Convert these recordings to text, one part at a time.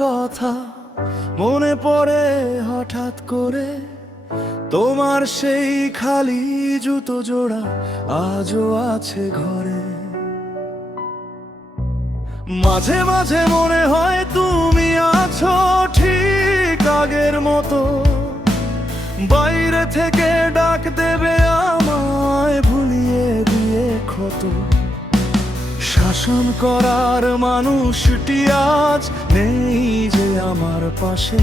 কথা মনে পড়ে হঠাৎ করে, তোমার সেই খালি জুতো জোড়া আজও আছে ঘরে। মাঝে মাঝে মনে হয় তুমি আছো ঠিক আগের মতো, বাইরে থেকে ডাক দেবে আমায় ভুলিয়ে দিয়ে ক্ষত। শাসন করার মানুষটি আজ নেই যে আমার পাশে,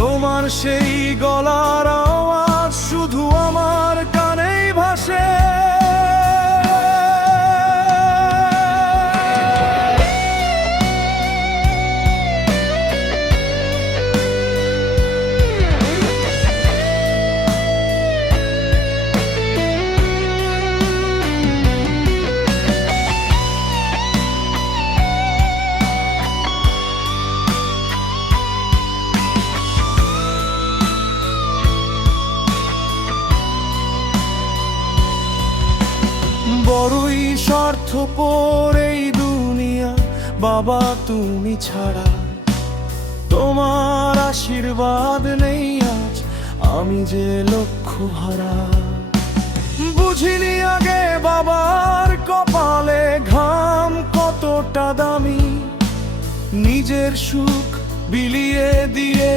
তোমার সেই গলার আওয়াজ শুধু আমার কানেই ভাসে। বড়ই স্বার্থপর এই দুনিয়া বাবা, তুমি ছাড়া তোমার আশীর্বাদ নেই আজ আমি যে লক্ষ্য হারা। বুঝিনি আগে বাবার কপালে ঘাম কতটা দামি, নিজের সুখ বিলিয়ে দিয়ে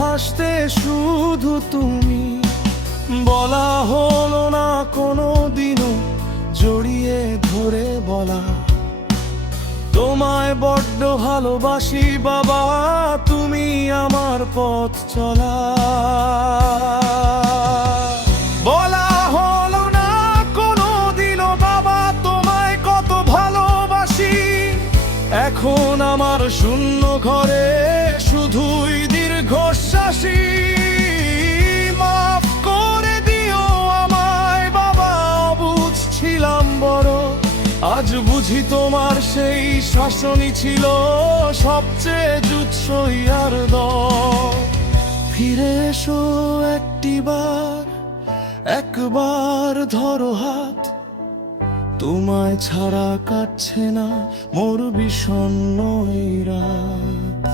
হাসতে শুধু তুমি। বলা হলো না কোনো দিনও জড়িয়ে ধরে বলা, তোমায় বড্ড ভালোবাসি বাবা, তুমি আমার পথ চলা। বলা হলো না কোনো দিনও বাবা তোমায় কত ভালোবাসি, এখন আমার শূন্য ঘরে শুধুই দীর্ঘশ্বাসী। মাফ করে দিও আমায় বাবা, বুঝছিলাম বড়, আজ বুঝি তোমার সেই শাসনই ছিল সবচেয়ে জুৎসই আর দর। ফিরে এসো একবার ধরো হাত, তোমায় ছাড়া কাটছে না মোর বিষণ্ণ এই রাত।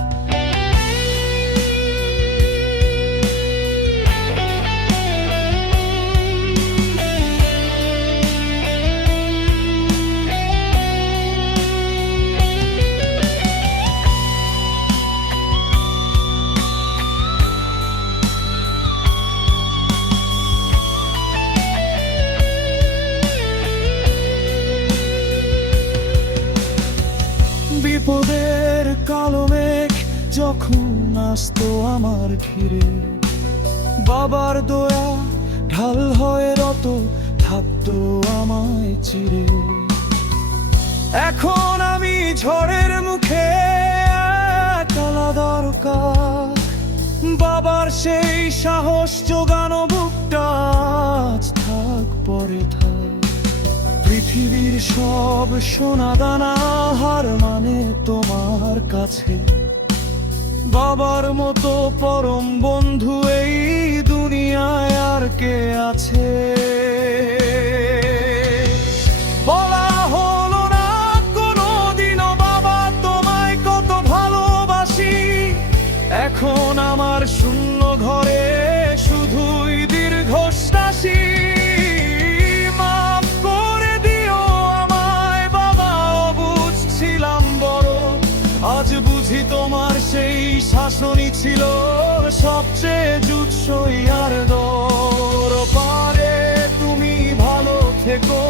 বিপদের কালো মেঘ যখন আসতো আমার ঘিরে, বাবার দয়া ঢাল হয়ে রত থাকতো আমায় চিরে। এখন আমি ঝড়ের মুখে একলা দরকার, বাবার সেই সাহস জোগানো বুকটা আজ থাক পরে থাক। পৃথিবীর সব সোনা দানা হার মানে তোমার কাছে, বাবার মতো পরম বন্ধু এই দুনিয়ায় আর কে আছে। বলা হলো না কোনো দিনও বাবা তোমায় কত ভালোবাসি, এখন আমার শূন্য ঘরে শুধুই দীর্ঘশ্বাসী। আজ বুঝি তোমার সেই শাসনই ছিল সবচেয়ে জুৎসই আর দর। পারে তুমি ভালো থেকো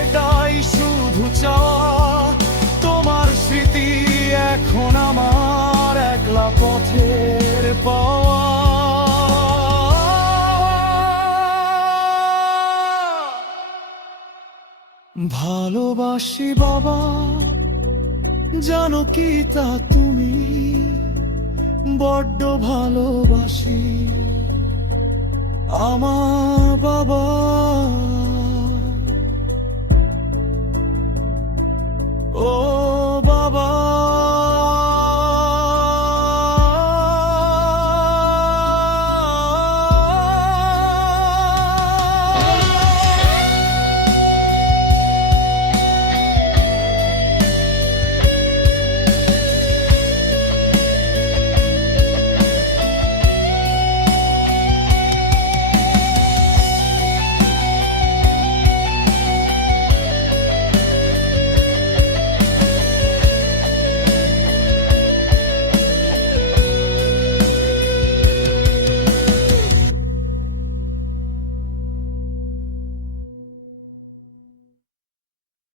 এটাই শুধু চাওয়া, তোমার স্মৃতি এখন আমার একলা পথের পাওয়া। ভালোবাসি বাবা, জানো কি তা তুমি, বড্ড ভালোবাসি আমার বাবা। ও